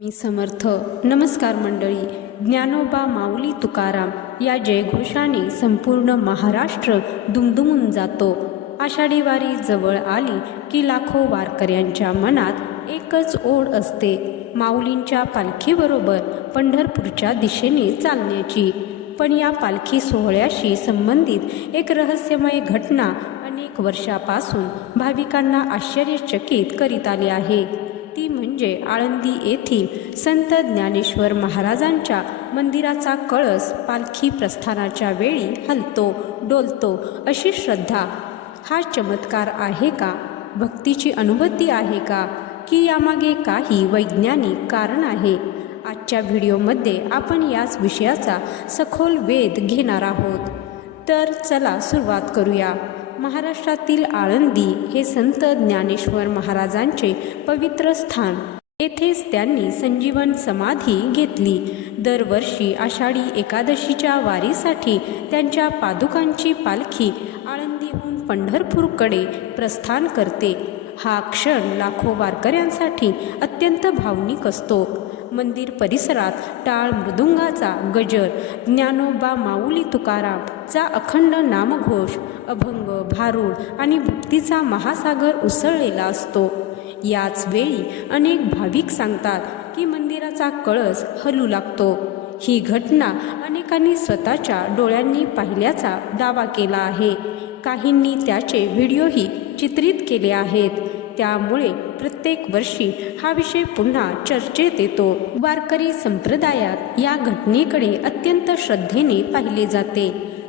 मी समर्थ. नमस्कार मंडळी. ज्ञानोबा माऊली तुकाराम या जयघोषाने संपूर्ण महाराष्ट्र दुमदुमून जातो. आषाढी वारी जवळ आली की लाखो वारकऱ्यांच्या मनात एकच ओढ असते, माऊलींच्या पालखीबरोबर पंढरपूरच्या दिशेने चालण्याची. पण या पालखी सोहळ्याशी संबंधित एक रहस्यमय घटना अनेक वर्षापासून भाविकांना आश्चर्यचकित करीत आली आहे. ती म्हणजे आळंदी येथील संत ज्ञानेश्वर महाराजांच्या मंदिराचा कळस पालखी प्रस्थानाच्या वेळी हलतो, डोलतो अशी श्रद्धा. हा चमत्कार आहे का? भक्तीची अनुभूती आहे का? की यामागे काही वैज्ञानिक कारण आहे? आजच्या व्हिडिओमध्ये आपण याच विषयाचा सखोल वेध घेणार आहोत. तर चला सुरुवात करूया. महाराष्ट्रातील आळंदी हे संत ज्ञानेश्वर महाराजांचे पवित्र स्थान. येथेच त्यांनी संजीवन समाधी घेतली. दरवर्षी आषाढी एकादशीच्या वारीसाठी त्यांच्या पादुकांची पालखी आळंदीहून पंढरपूरकडे प्रस्थान करते. हा क्षण लाखो वारकऱ्यांसाठी अत्यंत भावनिक असतो. मंदिर परिसरात टाळ मृदुंगाचा गजर, ज्ञानोबा माऊली तुकाराम चा अखंड नामघोष, अभंग, भारूड आणि भक्तीचा महासागर उसळलेला असतो. याच वेळी अनेक भाविक सांगतात की मंदिराचा कळस हलू लागतो. ही घटना अनेकांनी स्वतःच्या डोळ्यांनी पाहिल्याचा दावा केला आहे. काहींनी त्याचे व्हिडिओही चित्रित केले आहेत. त्यामुळे प्रत्येक वर्षी हा विषय पुन्हा चर्चेत येतो. वारकरी संप्रदायात या घटनेकडे अत्यंत श्रद्धेने पाहिले जाते.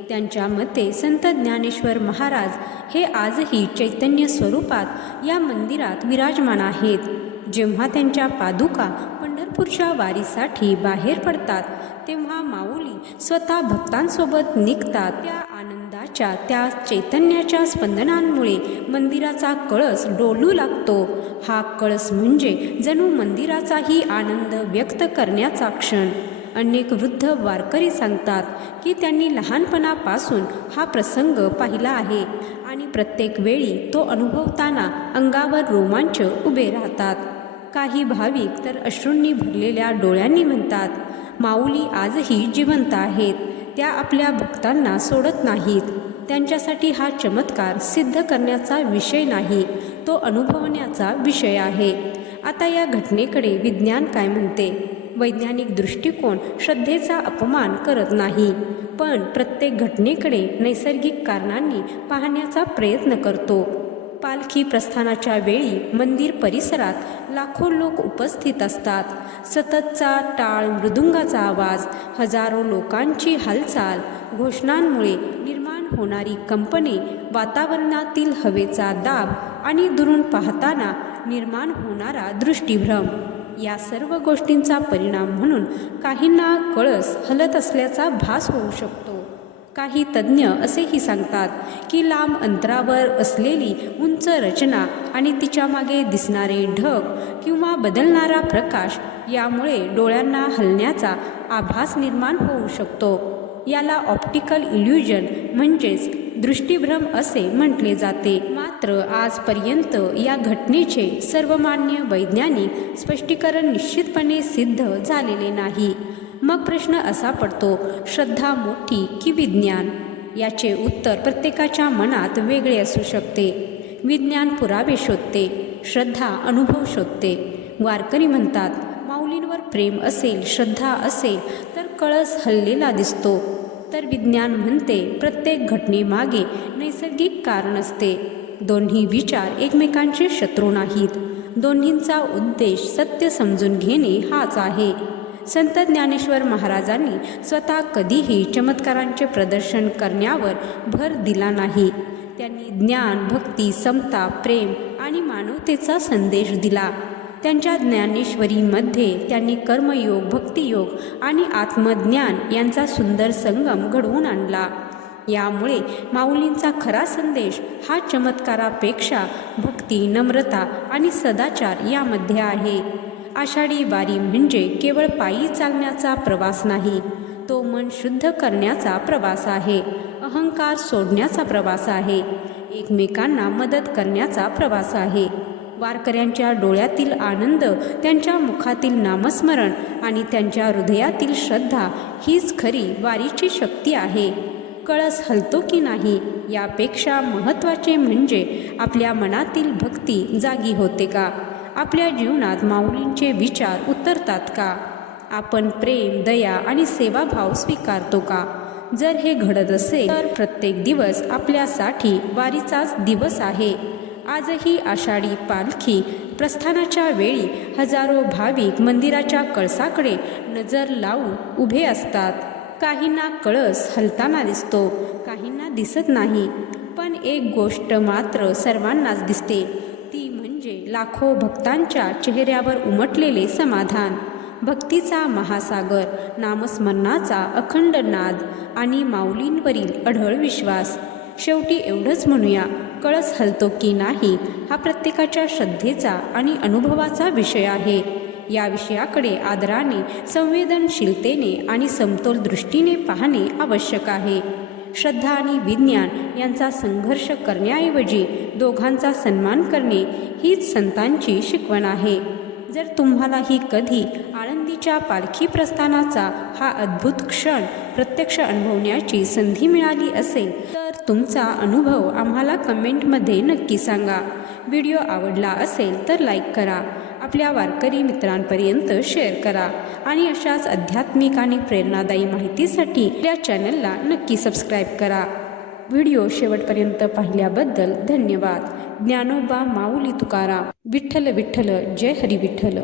त्यांच्या मते संत ज्ञानेश्वर महाराज हे आजही चैतन्य स्वरूपात या मंदिरात विराजमान आहेत. जेव्हा त्यांच्या पादुका पंढरपूरच्या वारीसाठी बाहेर पडतात तेव्हा माऊली स्वतः भक्तांसोबत निघतात. त्या आनंदाच्या, त्या चैतन्याच्या स्पंदनांमुळे मंदिराचा कळस डोलू लागतो. हा कळस म्हणजे जणू मंदिराचाही आनंद व्यक्त करण्याचा क्षण. अनेक वृद्ध वारकरी सांगतात की त्यांनी लहानपणापासून हा प्रसंग पाहिला आहे आणि प्रत्येक वेळी तो अनुभवताना अंगावर रोमांच उभे राहतात. काही भाविक तर अश्रूंनी भरलेल्या डोळ्यांनी म्हणतात, माऊली आजही जिवंत आहेत. त्या आपल्या भक्तांना सोडत नाहीत. त्यांच्यासाठी हा चमत्कार सिद्ध करण्याचा विषय नाही, तो अनुभवण्याचा विषय आहे. आता या घटनेकडे विज्ञान काय म्हणते? वैज्ञानिक दृष्टिकोन श्रद्धेचा अपमान करत नाही, पण प्रत्येक घटनेकडे नैसर्गिक कारणांनी पाहण्याचा प्रयत्न करतो. पालखी प्रस्थानाच्या वेळी मंदिर परिसरात लाखो लोक उपस्थित असतात. सततचा टाळ मृदुंगाचा आवाज, हजारो लोकांची हालचाल, घोषणांमुळे निर्माण होणारी कंपने, वातावरणातील हवेचा दाब आणि दुरून पाहताना निर्माण होणारा दृष्टिभ्रम, या सर्व गोष्टींचा परिणाम म्हणून काहींना कळस हलत असल्याचा भास होऊ शकतो. काही तज्ज्ञ असेही सांगतात की लांब अंतरावर असलेली उंच रचना आणि तिच्या मागे दिसणारे ढग किंवा बदलणारा प्रकाश यामुळे डोळ्यांना हलण्याचा आभास निर्माण होऊ शकतो. याला ऑप्टिकल इल्युजन म्हणजेच दृष्टिभ्रम असे म्हटले जाते. मात्र आजपर्यंत या घटनेचे सर्वमान्य वैज्ञानिक स्पष्टीकरण निश्चितपणे सिद्ध झालेले नाही. मग प्रश्न असा पडतो, श्रद्धा मोठी की विज्ञान? याचे उत्तर प्रत्येकाच्या मनात वेगळे असू शकते. विज्ञान पुरावे शोधते, श्रद्धा अनुभव शोधते. वारकरी म्हणतात, माऊलींवर प्रेम असेल, श्रद्धा असेल तर कळस हललेला दिसतो. तर विज्ञान म्हणते, प्रत्येक घटनेमागे नैसर्गिक कारण असते. दोन्ही विचार एकमेकांचे शत्रू नाहीत. दोन्हींचा उद्देश सत्य समजून घेणे हाच आहे. संत ज्ञानेश्वर महाराजांनी स्वतः कधीही चमत्कारांचे प्रदर्शन करण्यावर भर दिला नाही. त्यांनी ज्ञान, भक्ती, समता, प्रेम आणि मानवतेचा संदेश दिला. त्यांच्या ज्ञानेश्वरीमध्ये त्यांनी कर्मयोग, भक्तियोग आणि आत्मज्ञान यांचा सुंदर संगम घडवून आणला. यामुळे माऊलींचा खरा संदेश हा चमत्कारापेक्षा भक्ती, नम्रता आणि सदाचार यामध्ये आहे. आषाढी वारी म्हणजे केवळ पायी चालण्याचा प्रवास नाही, तो मन शुद्ध करण्याचा प्रवास आहे, अहंकार सोडण्याचा प्रवास आहे, एकमेकांना मदत करण्याचा प्रवास आहे. वारकऱ्यांच्या डोळ्यातील आनंद, त्यांच्या मुखातील नामस्मरण आणि त्यांच्या हृदयातील श्रद्धा हीच खरी वारीची शक्ती आहे. कळस हलतो की नाही यापेक्षा महत्त्वाचे म्हणजे आपल्या मनातील भक्ती जागी होते का? आपल्या जीवनात माऊलींचे विचार उतरतात का? आपण प्रेम, दया आणि सेवाभाव स्वीकारतो का? जर हे घडत असेल तर प्रत्येक दिवस आपल्यासाठी वारीचाच दिवस आहे. आजही आषाढी पालखी प्रस्थानाच्या वेळी हजारो भाविक मंदिराच्या कळसाकडे नजर लावून उभे असतात. काहींना कळस हलताना दिसतो, काहींना दिसत नाही. पण एक गोष्ट मात्र सर्वांनाच दिसते, ती म्हणजे लाखो भक्तांच्या चेहऱ्यावर उमटलेले समाधान, भक्तीचा महासागर, नामस्मरणाचा अखंड नाद आणि माऊलींवरील अढळ विश्वास. शेवटी एवढंच म्हणूया, कळस हलतो की नाही हा प्रत्येकाच्या श्रद्धेचा आणि अनुभवाचा विषय आहे. या विषयाकडे आदराने, संवेदनशीलतेने आणि समतोल दृष्टीने पाहणे आवश्यक आहे. श्रद्धा आणि विज्ञान यांचा संघर्ष करण्याऐवजी दोघांचा सन्मान करणे हीच संतांची शिकवण आहे. जर तुम्हालाही कधी आळंदीच्या पालखी प्रस्थानाचा हा अद्भुत क्षण प्रत्यक्ष अनुभवण्याची संधी मिळाली असेल तर तुमचा अनुभव आम्हाला कमेंटमध्ये नक्की सांगा. व्हिडिओ आवडला असेल तर लाईक करा, आपल्या वारकरी मित्रांपर्यंत शेअर करा आणि अशाच आध्यात्मिक आणि प्रेरणादायी माहितीसाठी या चॅनलला नक्की सबस्क्राईब करा. व्हिडिओ शेवटपर्यंत पाहिल्याबद्दल धन्यवाद. ज्ञानोबा माऊली तुकाराम. विठ्ठल विठ्ठल, जय हरी विठ्ठल.